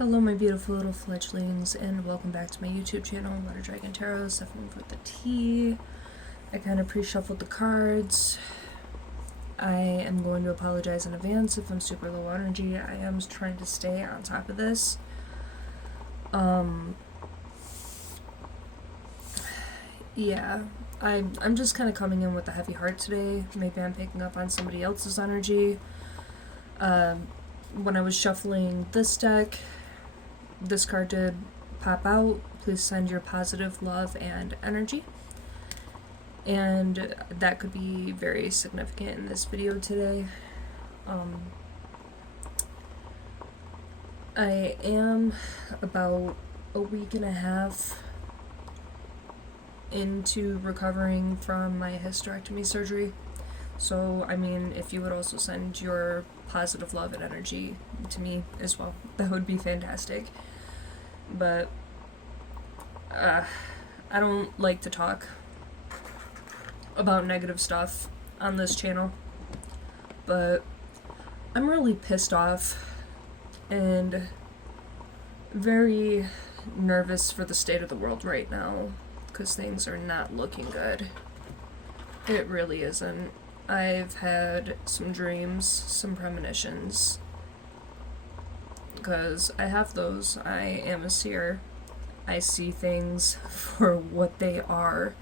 Hello my beautiful little fledglings, and welcome back to my YouTube channel, Water Dragon Tarot, suffering for the tea. I kind of pre-shuffled the cards. I am going to apologize in advance if I'm super low energy. I am trying to stay on top of this. Yeah, I'm just kind of coming in with a heavy heart today. Maybe I'm picking up on somebody else's energy. When I was shuffling this deck, this card did pop out. Please send your positive love and energy. And that could be very significant in this video today. I am about a week and a half into recovering from my hysterectomy surgery. So, I mean, if you would also send your positive love and energy to me as well, that would be fantastic. But I don't like to talk about negative stuff on this channel, but I'm really pissed off and very nervous for the state of the world right now, because things are not looking good. It really isn't. I've had some dreams, some premonitions, because I have those. I am a seer. I see things for what they are.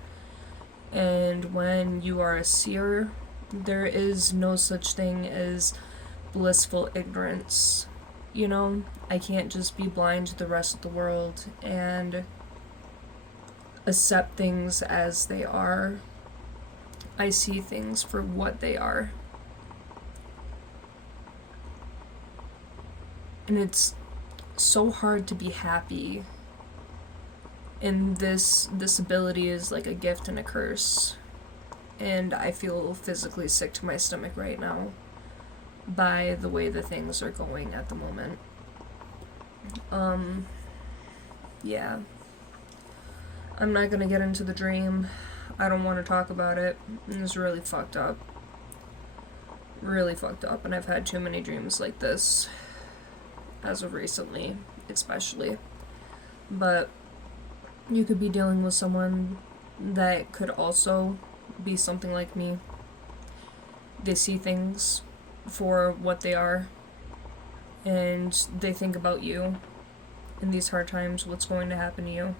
And when you are a seer, there is no such thing as blissful ignorance. You know, I can't just be blind to the rest of the world and accept things as they are. I see things for what they are. And it's so hard to be happy. And this ability is like a gift and a curse. And I feel physically sick to my stomach right now by the way the things are going at the moment. Yeah. I'm not gonna get into the dream. I don't want to talk about it. It's really fucked up. Really fucked up. And I've had too many dreams like this as of recently, especially. But you could be dealing with someone that could also be something like me. They see things for what they are, and they think about you in these hard times, what's going to happen to you.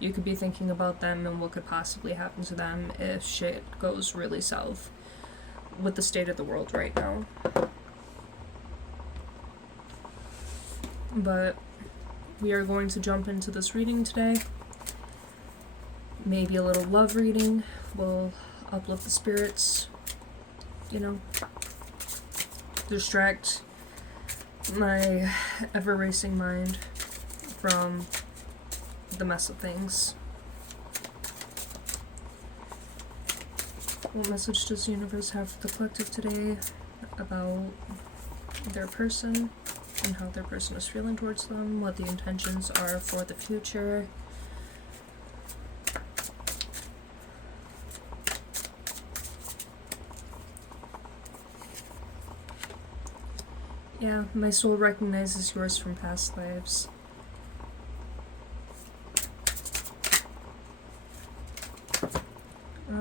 You could be thinking about them and what could possibly happen to them if shit goes really south with the state of the world right now. But we are going to jump into this reading today. Maybe a little love reading will uplift the spirits, you know, distract my ever-racing mind from the mess of things. What message does the universe have for the collective today about their person and how their person is feeling towards them, what the intentions are for the future? Yeah, my soul recognizes yours from past lives.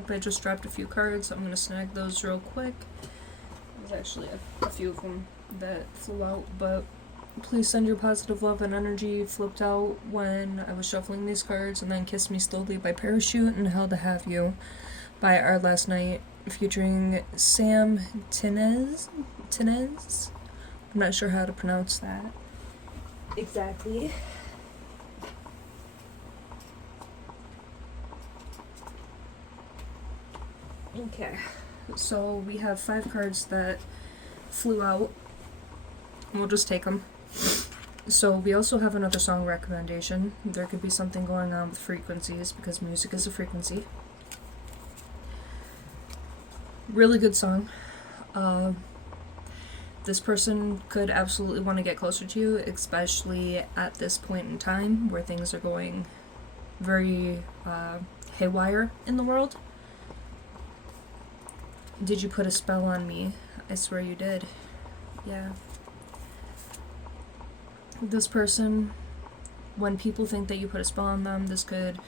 I just dropped a few cards. I'm going to snag those real quick. There's actually a few of them that flew out, but please send your positive love and energy flipped out when I was shuffling these cards, and then Kiss Me Slowly by Parachute and Hell to Have You by Our Last Night featuring Sam Tinez? I'm not sure how to pronounce that exactly. Okay, so we have 5 cards that flew out. We'll just take them. So we also have another song recommendation. There could be something going on with frequencies, because music is a frequency. Really good song. This person could absolutely want to get closer to you, especially at this point in time where things are going very haywire in the world. Did you put a spell on me? I swear you did. Yeah. This person, when people think that you put a spell on them, this could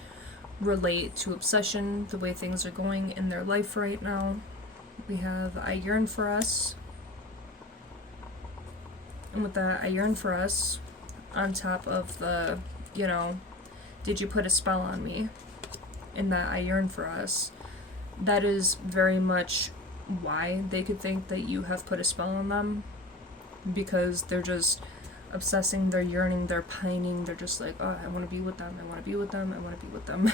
relate to obsession, the way things are going in their life right now. We have I yearn for us. And with that, I yearn for us, on top of the, did you put a spell on me? In that I yearn for us, that is very much why they could think that you have put a spell on them. Because they're just obsessing, they're yearning, they're pining, they're just like, oh, I want to be with them, I want to be with them, I want to be with them.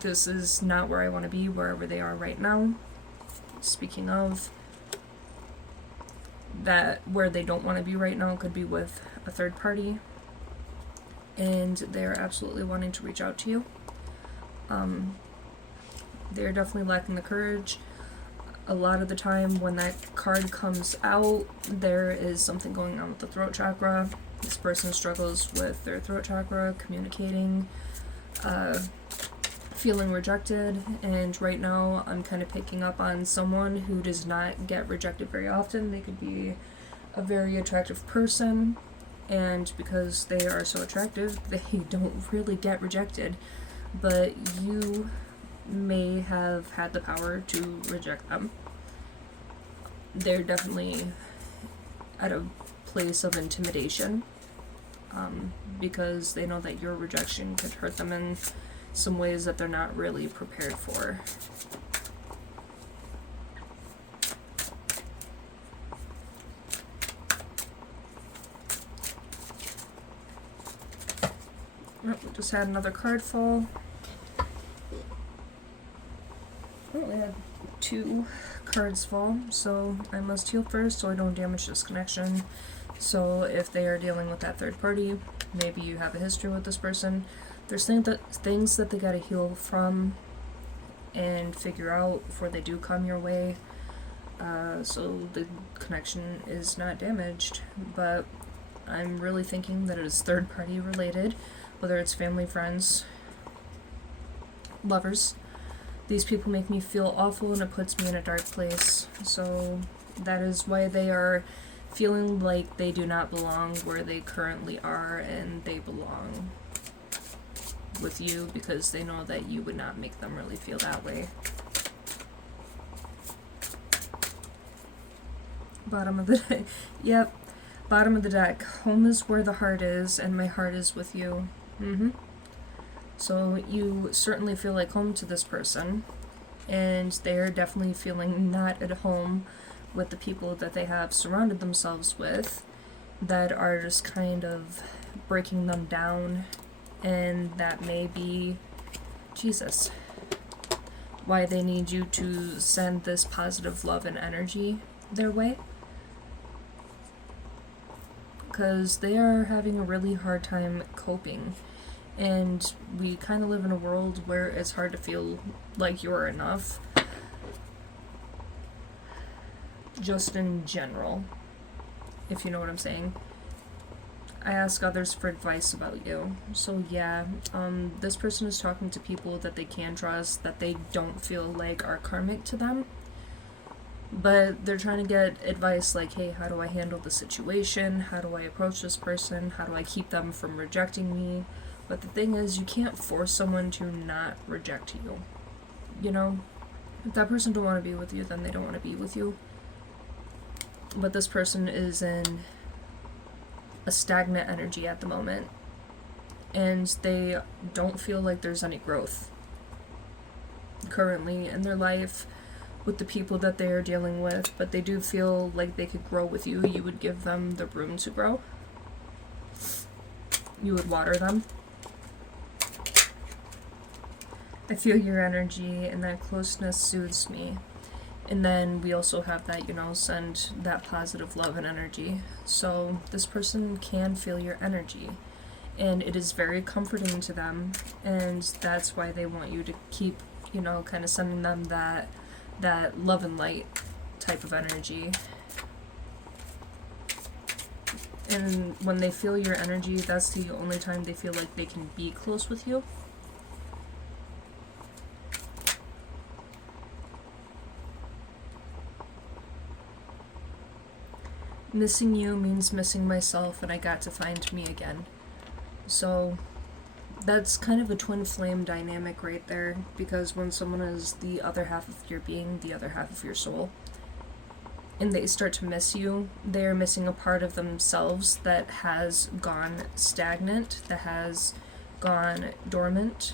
This is not where I want to be, wherever they are right now. Speaking of, that where they don't want to be right now could be with a third party, and they're absolutely wanting to reach out to you. They're definitely lacking the courage. A lot of the time when that card comes out, there is something going on with the throat chakra. This person struggles with their throat chakra, communicating, feeling rejected, and right now I'm kind of picking up on someone who does not get rejected very often. They could be a very attractive person, and because they are so attractive, they don't really get rejected, but you may have had the power to reject them. They're definitely at a place of intimidation, because they know that your rejection could hurt them in some ways that they're not really prepared for. Oh, we just had another card fall. Oh, we had 2 cards fall, so I must heal first so I don't damage this connection. So if they are dealing with that third party, maybe you have a history with this person, there's things that they gotta heal from and figure out before they do come your way, so the connection is not damaged. But I'm really thinking that it is third party related, whether it's family, friends, lovers. These people make me feel awful and it puts me in a dark place. So that is why they are feeling like they do not belong where they currently are, and they belong with you because they know that you would not make them really feel that way. Bottom of the deck. Yep. Bottom of the deck. Home is where the heart is, and my heart is with you. So you certainly feel like home to this person, and they're definitely feeling not at home with the people that they have surrounded themselves with, that are just kind of breaking them down, and that may be, Jesus, why they need you to send this positive love and energy their way. Because they are having a really hard time coping. And we kind of live in a world where it's hard to feel like you're enough. Just in general, if you know what I'm saying. I ask others for advice about you. So yeah, this person is talking to people that they can trust, that they don't feel like are karmic to them. But they're trying to get advice like, hey, how do I handle the situation? How do I approach this person? How do I keep them from rejecting me? But the thing is, you can't force someone to not reject you. You know? If that person don't want to be with you, then they don't want to be with you. But this person is in a stagnant energy at the moment, and they don't feel like there's any growth currently in their life with the people that they are dealing with, but they do feel like they could grow with you. You would give them the room to grow. You would water them. I feel your energy, and that closeness soothes me. And then we also have that, send that positive love and energy. So this person can feel your energy, and it is very comforting to them, and that's why they want you to keep, kind of sending them that love and light type of energy. And when they feel your energy, that's the only time they feel like they can be close with you. Missing you means missing myself, and I got to find me again. So that's kind of a twin flame dynamic right there, because when someone is the other half of your being, the other half of your soul, and they start to miss you, they're missing a part of themselves that has gone stagnant, that has gone dormant,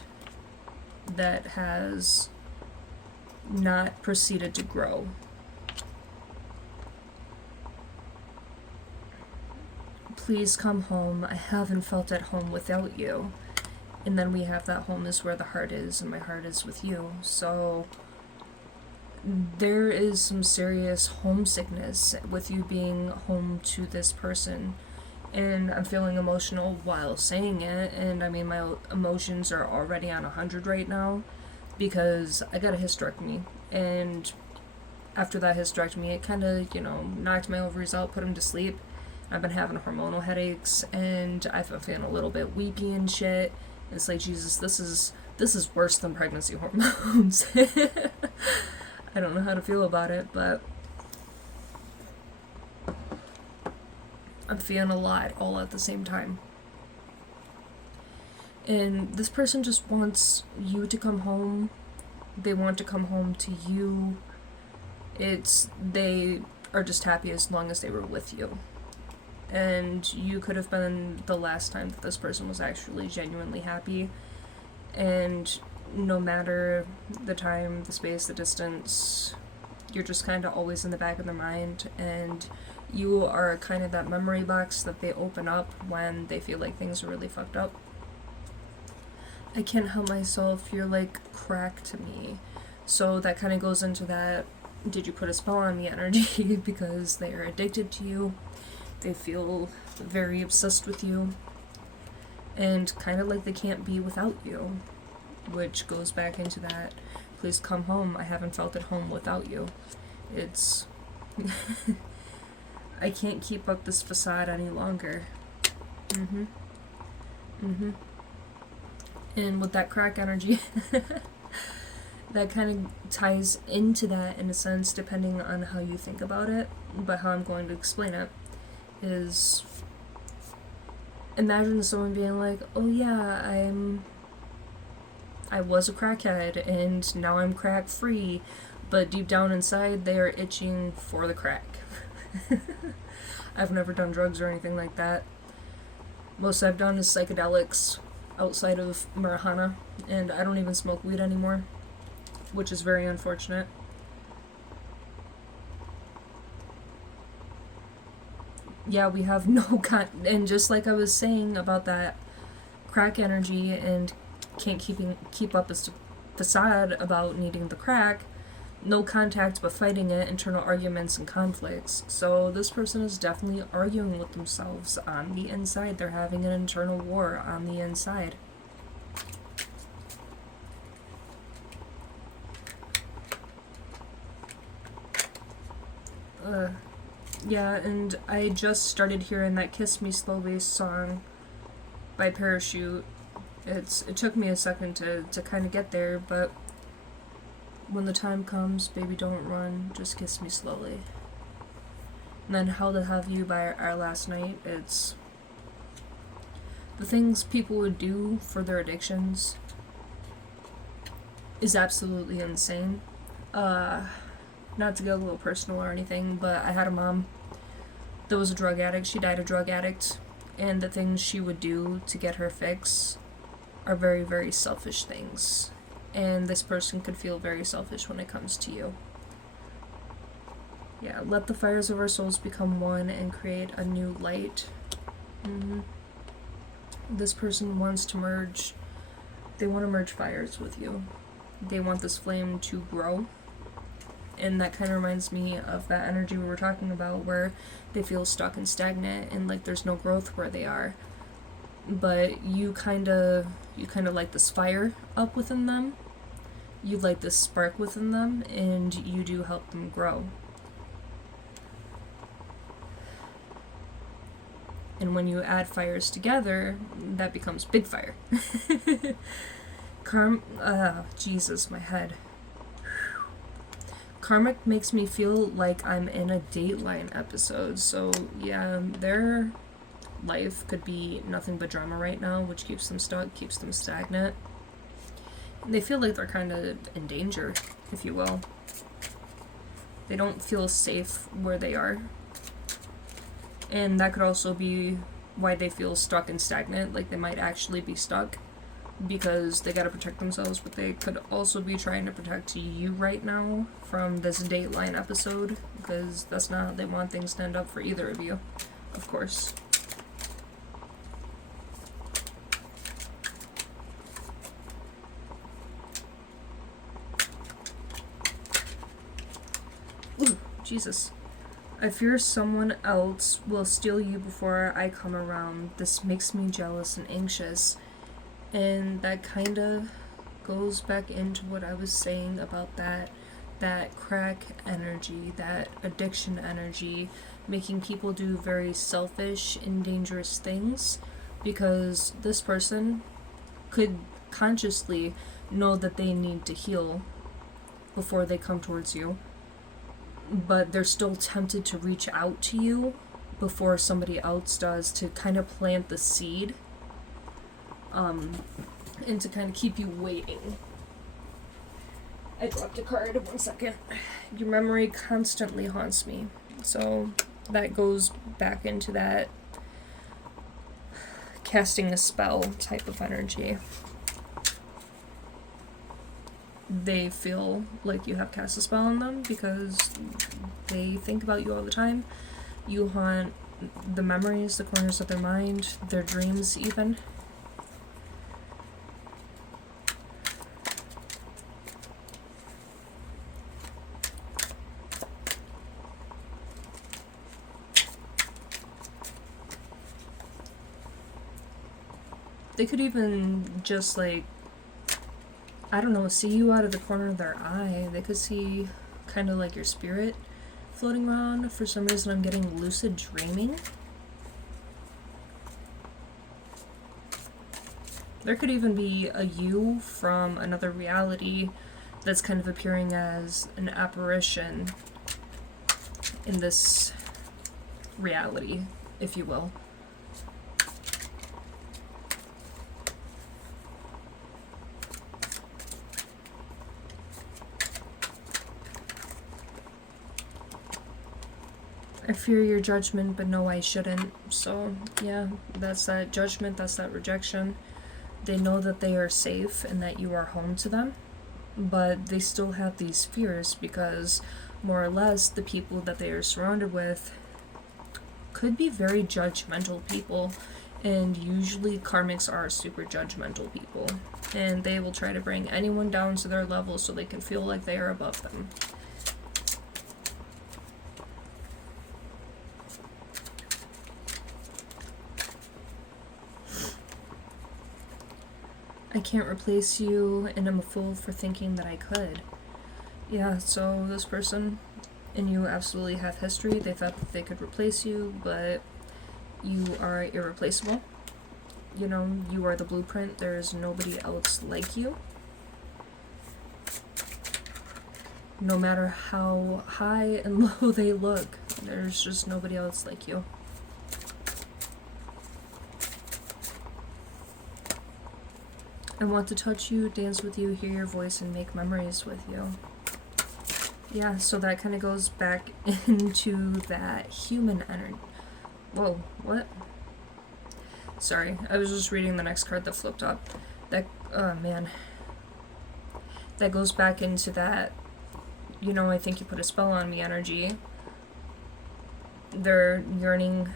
that has not proceeded to grow. Please come home. I haven't felt at home without you. And then we have that home is where the heart is, and my heart is with you. So there is some serious homesickness with you being home to this person. And I'm feeling emotional while saying it, and I mean, my emotions are already on 100 right now because I got a hysterectomy, and after that hysterectomy, it kind of, knocked my ovaries out, put them to sleep. I've been having hormonal headaches, and I've been feeling a little bit weepy and shit. It's like, Jesus, this is worse than pregnancy hormones. I don't know how to feel about it, but I'm feeling a lot all at the same time. And this person just wants you to come home. They want to come home to you. They are just happy as long as they were with you. And you could have been the last time that this person was actually genuinely happy. And no matter the time, the space, the distance, you're just kind of always in the back of their mind, and you are kind of that memory box that they open up when they feel like things are really fucked up. I can't help myself, you're like crack to me. So that kind of goes into that, did you put a spell on the energy? Because they are addicted to you. They feel very obsessed with you. And kind of like they can't be without you. Which goes back into that, please come home. I haven't felt at home without you. It's... I can't keep up this facade any longer. And with that crack energy, that kind of ties into that in a sense, depending on how you think about it. But how I'm going to explain it is, imagine someone being like, oh yeah, I was a crackhead and now I'm crack free, but deep down inside they are itching for the crack. I've never done drugs or anything like that. Most I've done is psychedelics outside of marijuana, and I don't even smoke weed anymore, which is very unfortunate. Yeah, we have no and just like I was saying about that crack energy and can't keep up this facade about needing the crack, no contact but fighting it, internal arguments and conflicts. So this person is definitely arguing with themselves on the inside. They're having an internal war on the inside. Yeah, and I just started hearing that Kiss Me Slowly song by Parachute. It took me a second to kind of get there, but when the time comes, baby, don't run, just kiss me slowly. And then How to Have You by Our Last Night. It's the things people would do for their addictions is absolutely insane. Not to get a little personal or anything, but I had a mom that was a drug addict. She died a drug addict, and the things she would do to get her fix are very, very selfish things. And this person could feel very selfish when it comes to you. Yeah, let the fires of our souls become one and create a new light. This person wants to merge. They want to merge fires with you. They want this flame to grow. And that kind of reminds me of that energy we were talking about, where they feel stuck and stagnant and like there's no growth where they are. But you kind of light this fire up within them. You light this spark within them, and you do help them grow. And when you add fires together, that becomes big fire. Jesus, my head. Karmic makes me feel like I'm in a Dateline episode. So, yeah, their life could be nothing but drama right now, which keeps them stuck, keeps them stagnant. They feel like they're kind of in danger, if you will. They don't feel safe where they are. And that could also be why they feel stuck and stagnant, like they might actually be stuck because they gotta protect themselves, but they could also be trying to protect you right now from this Dateline episode, because that's not how they want things to end up for either of you, of course. Ooh, Jesus. I fear someone else will steal you before I come around. This makes me jealous and anxious. And that kind of goes back into what I was saying about that crack energy, that addiction energy, making people do very selfish and dangerous things, because this person could consciously know that they need to heal before they come towards you, but they're still tempted to reach out to you before somebody else does, to kind of plant the seed, and to kind of keep you waiting. I dropped a card, 1 second. Your memory constantly haunts me. So that goes back into that casting a spell type of energy. They feel like you have cast a spell on them because they think about you all the time. You haunt the memories, the corners of their mind, their dreams even. They could even just, like, I don't know, see you out of the corner of their eye. They could see kind of like your spirit floating around. For some reason I'm getting lucid dreaming. There could even be a you from another reality that's kind of appearing as an apparition in this reality, if you will. I fear your judgment, but no, I shouldn't. So, yeah, that's that judgment, that's that rejection. They know that they are safe and that you are home to them, but they still have these fears because, more or less, the people that they are surrounded with could be very judgmental people, and usually karmics are super judgmental people, and they will try to bring anyone down to their level so they can feel like they are above them. I can't replace you, and I'm a fool for thinking that I could. Yeah, so this person and you absolutely have history. They thought that they could replace you, but you are irreplaceable. You know, you are the blueprint. There is nobody else like you. No matter how high and low they look, there's just nobody else like you. I want to touch you, dance with you, hear your voice, and make memories with you. Yeah, so that kind of goes back into that human energy. Whoa, what? Sorry, I was just reading the next card that flipped up. That, oh man. That goes back into that, you know, I think you put a spell on me energy. They're yearning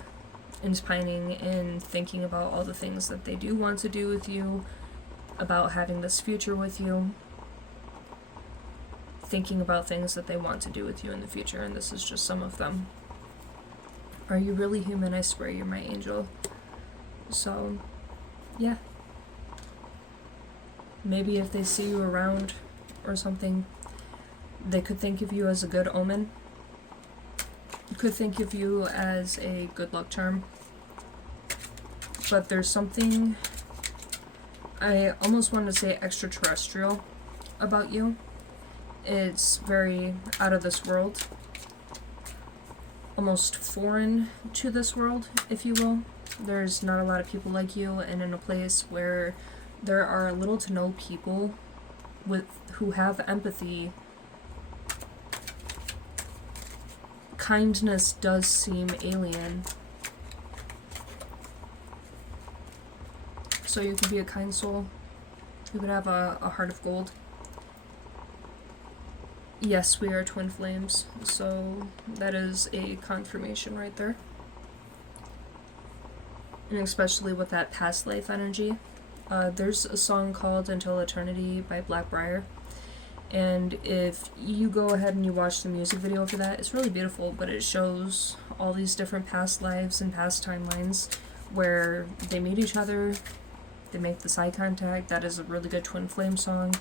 and pining and thinking about all the things that they do want to do with you, about having this future with you, thinking about things that they want to do with you in the future, and this is just some of them. Are you really human? I swear you're my angel. So, yeah. Maybe if they see you around or something, they could think of you as a good omen. Could think of you as a good luck charm. But there's something, I almost want to say extraterrestrial about you. It's very out of this world, almost foreign to this world, if you will. There's not a lot of people like you, and in a place where there are little to no people who have empathy, kindness does seem alien. So you could be a kind soul. You could have a heart of gold. Yes, we are twin flames, so that is a confirmation right there. And especially with that past life energy. There's a song called Until Eternity by Blackbriar, and if you go ahead and you watch the music video for that, it's really beautiful, but it shows all these different past lives and past timelines where they meet each other, they make this eye contact. That is a really good twin flame song.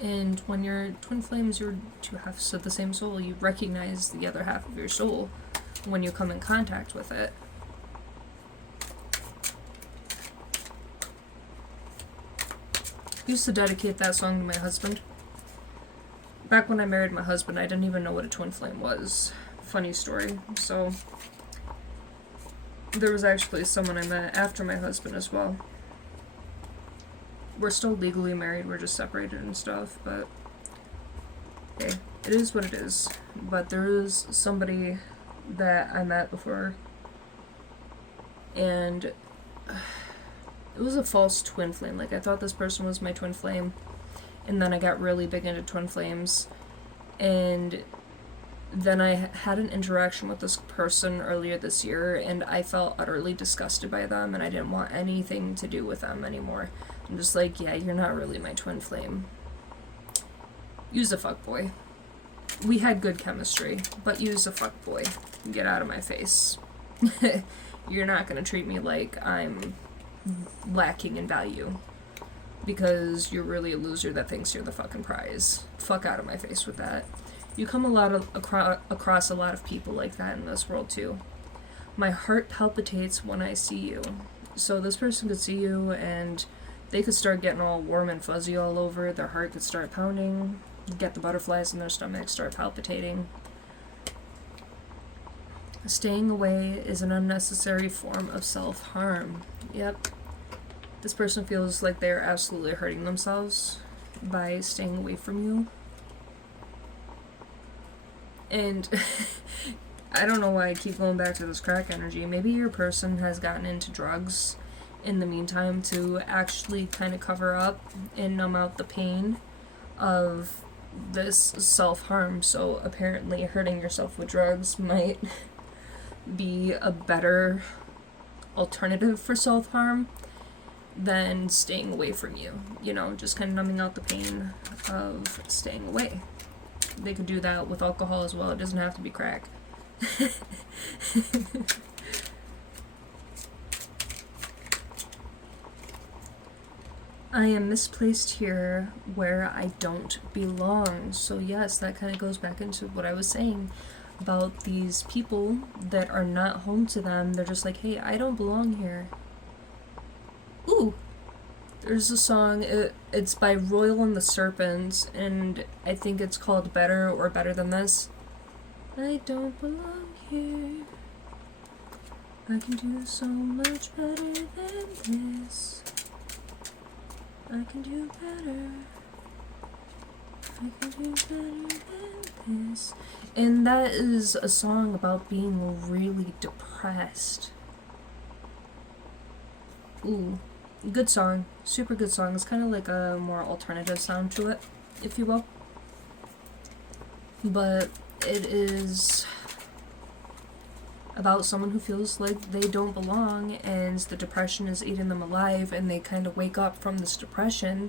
And when you're twin flames, you're two halves of the same soul. You recognize the other half of your soul when you come in contact with it. I used to dedicate that song to my husband. Back when I married my husband, I didn't even know what a twin flame was. Funny story. So, there was actually someone I met after my husband as well. We're still legally married, we're just separated and stuff, but hey, it is what it is. But there is somebody that I met before, and it was a false twin flame. Like, I thought this person was my twin flame, and then I got really big into twin flames, and then I had an interaction with this person earlier this year, and I felt utterly disgusted by them, and I didn't want anything to do with them anymore. I'm just like, yeah, you're not really my twin flame. Use a fuckboy. We had good chemistry, but use a fuckboy. Get out of my face. You're not gonna treat me like I'm lacking in value, because you're really a loser that thinks you're the fucking prize. Fuck out of my face with that. You come across a lot of people like that in this world too. My heart palpitates when I see you. So this person could see you and they could start getting all warm and fuzzy all over. Their heart could start pounding, get the butterflies in their stomach start palpitating. Staying away is an unnecessary form of self-harm. Yep. This person feels like they're absolutely hurting themselves by staying away from you. And I don't know why I keep going back to this crack energy. Maybe your person has gotten into drugs in the meantime to actually kind of cover up and numb out the pain of this self-harm. So apparently hurting yourself with drugs might be a better alternative for self-harm than staying away from you. You know, just kind of numbing out the pain of staying away. They could do that with alcohol as well. It doesn't have to be crack. I am misplaced here where I don't belong. So yes, that kind of goes back into what I was saying about these people that are not home to them. They're just like, hey, I don't belong here. Ooh. There's a song, it's by Royal and the Serpents, and I think it's called Better or Better Than This. I don't belong here. I can do so much better than this. I can do better. I can do better than this. And that is a song about being really depressed. Ooh. Good song. Super good song. It's kind of like a more alternative sound to it, if you will. But it is about someone who feels like they don't belong and the depression is eating them alive, and they kind of wake up from this depression.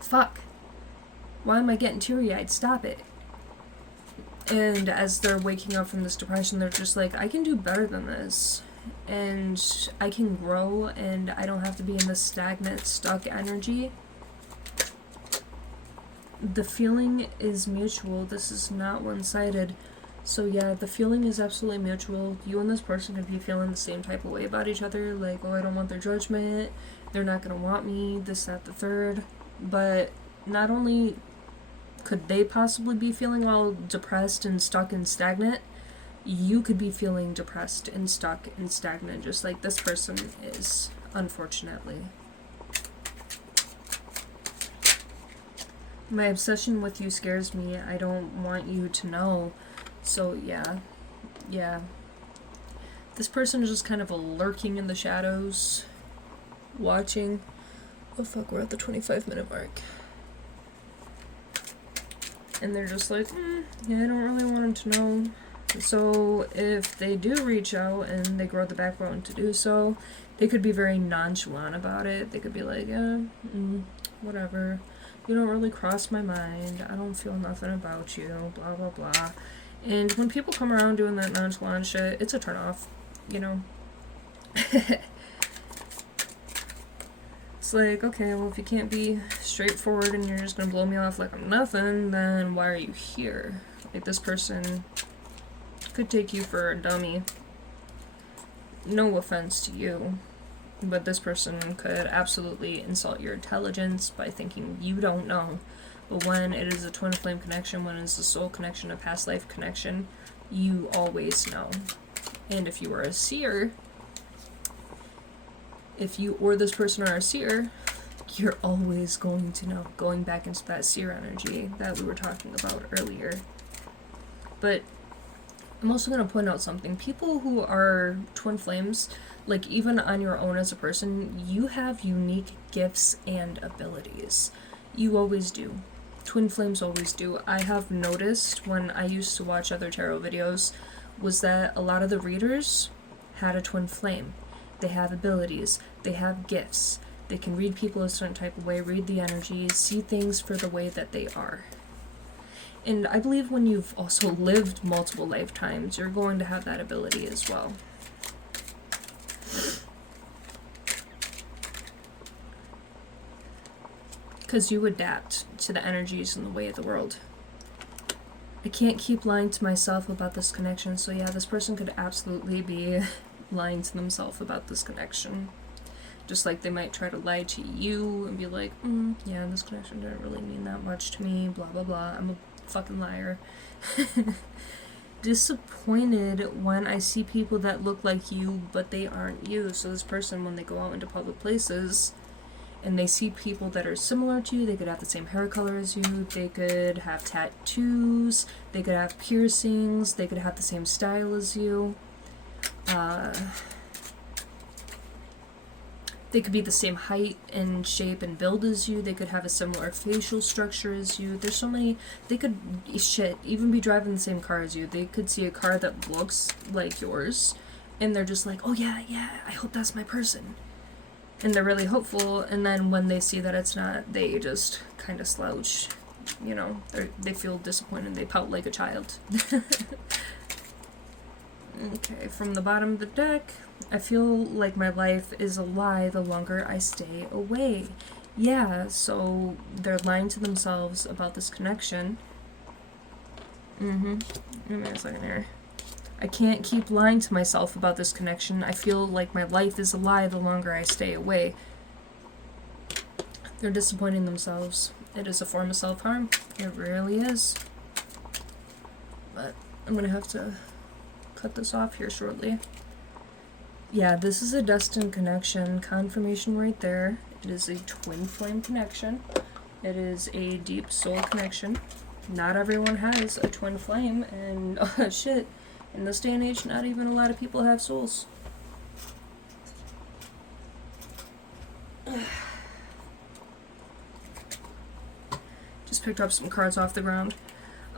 Fuck. Why am I getting teary-eyed? Stop it. And as they're waking up from this depression, they're just like, I can do better than this. And I can grow, and I don't have to be in this stagnant, stuck energy. The feeling is mutual. This is not one-sided. So yeah, the feeling is absolutely mutual. You and this person could be feeling the same type of way about each other, like, oh, I don't want their judgment, they're not gonna want me, this, that, the third. But not only could they possibly be feeling all depressed and stuck and stagnant, you could be feeling depressed and stuck and stagnant, just like this person is, unfortunately. My obsession with you scares me. I don't want you to know. So yeah. This person is just kind of lurking in the shadows, watching. Oh fuck, we're at the 25-minute mark. And they're just like, yeah, I don't really want him to know. So if they do reach out and they grow the backbone to do so, they could be very nonchalant about it. They could be like, yeah, whatever. You don't really cross my mind. I don't feel nothing about you, blah, blah, blah. And when people come around doing that nonchalant shit, it's a turnoff, you know? It's like, okay, well, if you can't be straightforward and you're just gonna blow me off like I'm nothing, then why are you here? Like, this person could take you for a dummy. No offense to you, but this person could absolutely insult your intelligence by thinking you don't know. But when it is a twin flame connection, when it's a soul connection, a past life connection, you always know. And if you are a seer, if you or this person are a seer, you're always going to know, going back into that seer energy that we were talking about earlier. But I'm also going to point out something. People who are twin flames, like even on your own as a person, you have unique gifts and abilities. You always do. Twin flames always do. I have noticed when I used to watch other tarot videos was that a lot of the readers had a twin flame. They have abilities. They have gifts. They can read people a certain type of way, read the energies, see things for the way that they are. And I believe when you've also lived multiple lifetimes, you're going to have that ability as well. Because you adapt to the energies and the way of the world. I can't keep lying to myself about this connection, so yeah, this person could absolutely be lying to themselves about this connection. Just like they might try to lie to you and be like, yeah, this connection didn't really mean that much to me, blah, blah, blah. I'm a fucking liar. Disappointed when I see people that look like you, but they aren't you. So this person, when they go out into public places and they see people that are similar to you, they could have the same hair color as you, they could have tattoos, they could have piercings, they could have the same style as you. They could be the same height and shape and build as you. They could have a similar facial structure as you. There's so many. They could, even be driving the same car as you. They could see a car that looks like yours, and they're just like, oh yeah, I hope that's my person. And they're really hopeful, and then when they see that it's not, they just kind of slouch. You know, they feel disappointed. They pout like a child. Okay, from the bottom of the deck, I feel like my life is a lie the longer I stay away. Yeah, so they're lying to themselves about this connection. Give me a second here. I can't keep lying to myself about this connection. I feel like my life is a lie the longer I stay away. They're disappointing themselves. It is a form of self-harm. It really is. But I'm gonna have to cut this off here shortly. Yeah, this is a destined connection. Confirmation right there. It is a twin flame connection. It is a deep soul connection. Not everyone has a twin flame, and oh shit, in this day and age, not even a lot of people have souls. Just picked up some cards off the ground.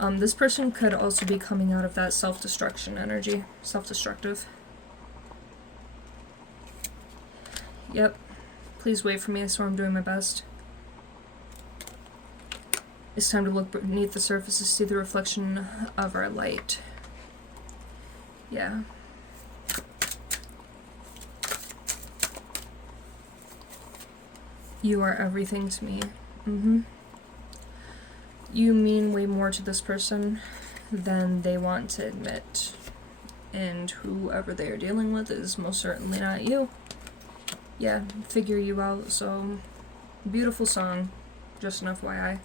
This person could also be coming out of that self-destruction energy. Self-destructive. Yep. Please wait for me, I swear I'm doing my best. It's time to look beneath the surface to see the reflection of our light. Yeah. You are everything to me. You mean way more to this person than they want to admit. And whoever they are dealing with is most certainly not you. Yeah, figure you out. So, beautiful song. Just an FYI.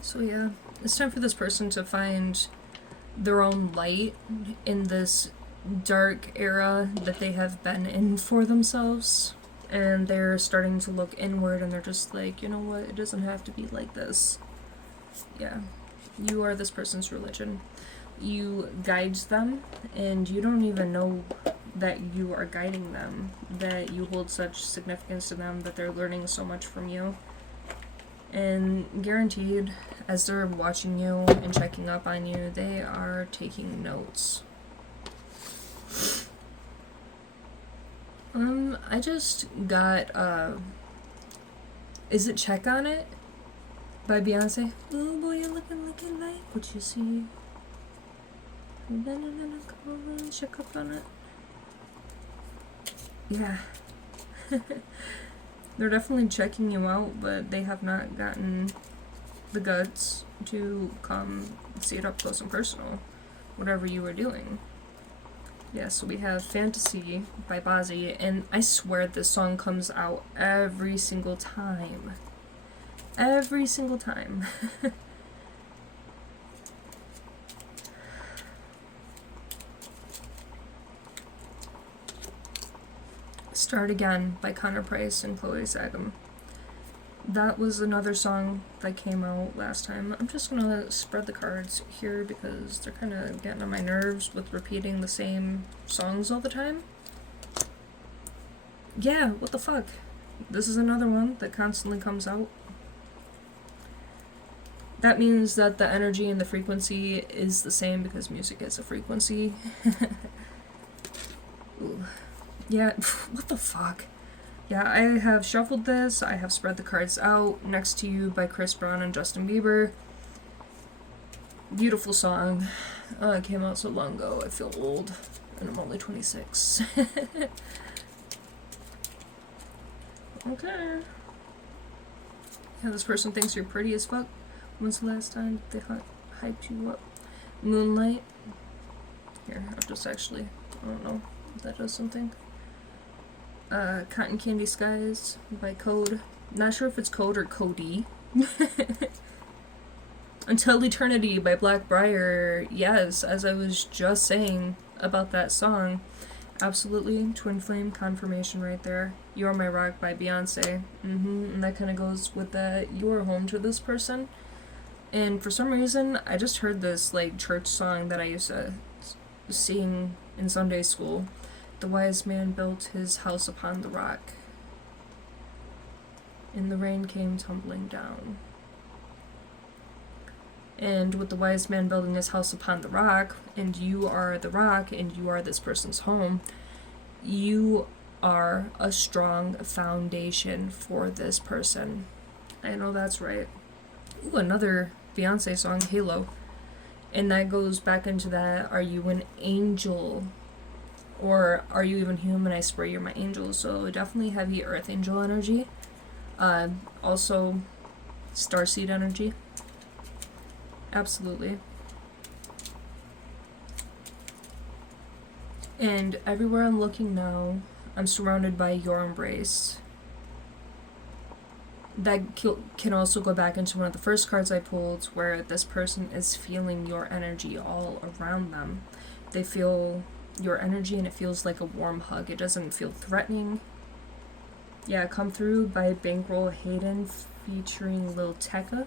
So yeah, it's time for this person to find their own light in this dark era that they have been in for themselves. And they're starting to look inward and they're just like, you know what, it doesn't have to be like this. Yeah, you are this person's religion. You guide them and you don't even know that you are guiding them, that you hold such significance to them, that they're learning so much from you. And guaranteed, as they're watching you and checking up on you, they are taking notes. I just got, is it Check on It by Beyonce? Oh boy, you're looking like what you see. Come on, check up on it. Yeah. They're definitely checking you out, but they have not gotten the guts to come see it up close and personal, whatever you were doing. Yeah, so we have Fantasy by Bazzi, and I swear this song comes out every single time. Every single time. Start Again by Connor Price and Chloe Sagam. That was another song that came out last time. I'm just gonna spread the cards here because they're kind of getting on my nerves with repeating the same songs all the time. Yeah, what the fuck? This is another one that constantly comes out. That means that the energy and the frequency is the same because music is a frequency. Ooh. Yeah, what the fuck? Yeah, I have shuffled this, I have spread the cards out. Next to You by Chris Brown and Justin Bieber. Beautiful song. It came out so long ago, I feel old. And I'm only 26. Okay. Yeah, this person thinks you're pretty as fuck. When's the last time they hyped you up? Moonlight. Here, I'll just actually, I don't know if that does something. Cotton Candy Skies by Code. Not sure if it's Code or Cody. Until Eternity by Blackbriar. Yes, as I was just saying about that song. Absolutely, Twin Flame confirmation right there. You're My Rock by Beyonce. And that kind of goes with that. You're home to this person. And for some reason, I just heard this like church song that I used to sing in Sunday school. The wise man built his house upon the rock, and the rain came tumbling down. And with the wise man building his house upon the rock, and you are the rock, and you are this person's home, you are a strong foundation for this person. I know that's right. Ooh, another Beyonce song, Halo. And that goes back into that, are you an angel? Or are you even human? I swear you're my angel. So definitely heavy earth angel energy. Also starseed energy. Absolutely. And everywhere I'm looking now, I'm surrounded by your embrace. That can also go back into one of the first cards I pulled, where this person is feeling your energy all around them. They feel your energy and it feels like a warm hug. It doesn't feel threatening. Yeah, Come Through by Bankroll Hayden featuring Lil Tecca.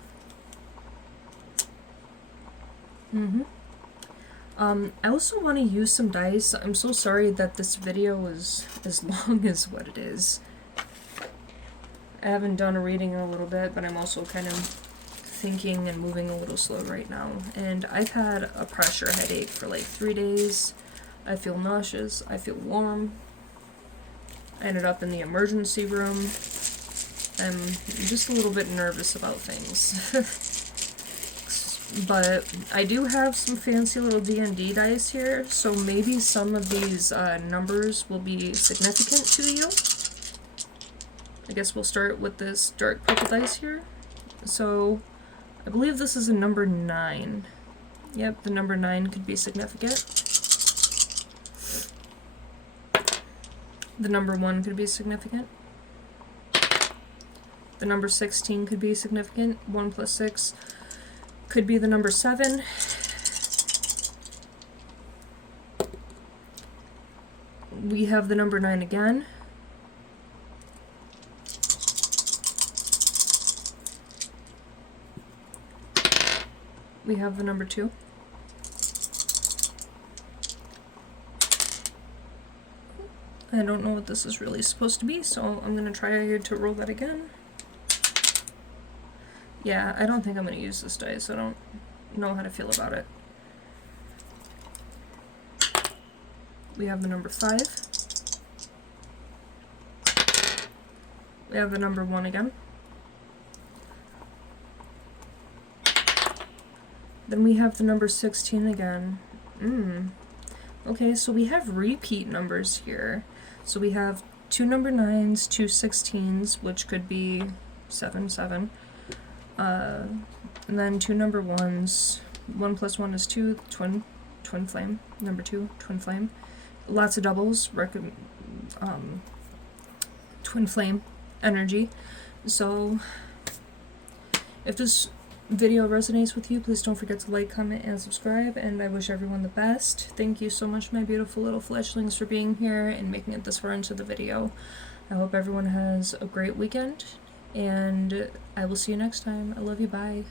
I also want to use some dice. I'm so sorry that this video is as long as what it is. I haven't done a reading in a little bit, but I'm also kind of thinking and moving a little slow right now. And I've had a pressure headache for like 3 days. I feel nauseous. I feel warm. I ended up in the emergency room. I'm just a little bit nervous about things. But I do have some fancy little D&D dice here, so maybe some of these numbers will be significant to you. I guess we'll start with this dark purple dice here. So I believe this is a number 9. Yep, the number 9 could be significant. The number 1 could be significant. The number 16 could be significant. 1 plus 6 could be the number 7. We have the number 9 again. We have the number 2. I don't know what this is really supposed to be, so I'm going to try to roll that again. Yeah, I don't think I'm going to use this dice. I don't know how to feel about it. We have the number 5. We have the number 1 again. Then we have the number 16 again. Okay, so we have repeat numbers here. So we have 2 number 9s, 2 16s, which could be 7, 7. And then 2 number 1s. 1 plus 1 is 2, twin flame. Number 2, twin flame. Lots of doubles, twin flame energy. So if this video resonates with you, please don't forget to like, comment, and subscribe, and I wish everyone the best. Thank you so much, my beautiful little fledglings, for being here and making it this far into the video. I hope everyone has a great weekend, and I will see you next time. I love you, bye.